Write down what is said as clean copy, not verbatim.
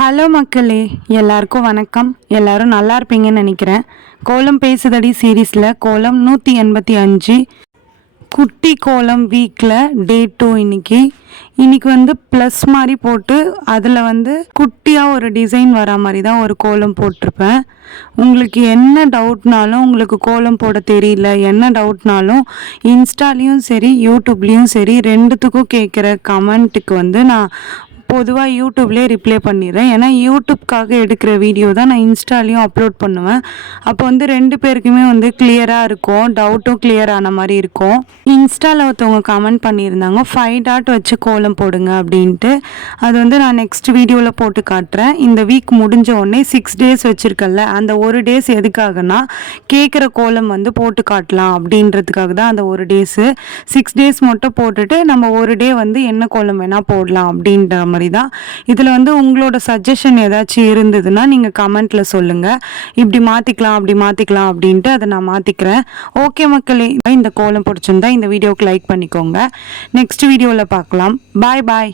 Hello மக்களே, எல்லாருக்கும் வணக்கம். எல்லாரும் நல்லா இருப்பீங்கன்னு நினைக்கிறேன். கோலம் பேசுதடி சீரீஸில் கோலம் 185 குட்டி கோலம் வீக்கில் டே 2 இன்னைக்கு வந்து ப்ளஸ் மாதிரி போட்டு அதில் வந்து குட்டியாக ஒரு டிசைன் வர மாதிரி தான் ஒரு கோலம் போட்டிருப்பேன். உங்களுக்கு என்ன டவுட்னாலும், உங்களுக்கு கோலம் போட தெரியல என்ன டவுட்னாலும், இன்ஸ்டாலேயும் சரி யூடியூப்லேயும் சரி ரெண்டுத்துக்கும் கேட்குற கமெண்ட்டுக்கு வந்து நான் பொதுவாக யூடியூப்லேயே ரிப்ளை பண்ணிடுறேன். ஏன்னா யூடியூப்காக எடுக்கிற வீடியோ தான் நான் இன்ஸ்டாலேயும் அப்லோட் பண்ணுவேன். அப்போ வந்து ரெண்டு பேருக்குமே வந்து கிளியராக இருக்கும், டவுட்டும் கிளியர் ஆன மாதிரி இருக்கும். இன்ஸ்டாவில் ஒருத்தவங்க கமெண்ட் பண்ணியிருந்தாங்க 5 டாட் வச்சு கோலம் போடுங்க அப்படின்ட்டு. அது வந்து நான் நெக்ஸ்ட் வீடியோவில் போட்டு காட்டுறேன். இந்த வீக் முடிஞ்ச உடனே 6 டேஸ் வச்சுருக்கல, அந்த ஒரு டேஸ் எதுக்காகனா கேட்குற கோலம் வந்து போட்டு காட்டலாம் அப்படின்றதுக்காக தான். அந்த ஒரு டேஸு 6 டேஸ் மட்டும் போட்டுட்டு நம்ம ஒரு டே வந்து என்ன கோலம் வேணால் போடலாம் அப்படின்ற மாதிரி தான். இதில் வந்து உங்களோட சஜஷன் ஏதாச்சும் இருந்ததுன்னா நீங்கள் கமெண்ட்டில் சொல்லுங்கள். இப்படி மாற்றிக்கலாம் அப்படி மாற்றிக்கலாம் அப்படின்ட்டு அதை நான் மாற்றிக்கிறேன். ஓகே மக்களே, இந்த கோலம் பிடிச்சிருந்தா இந்த வீடியோவுக்கு லைக் பண்ணிக்கோங்க. நெக்ஸ்ட் வீடியோவில் பார்க்கலாம். பாய் பாய்.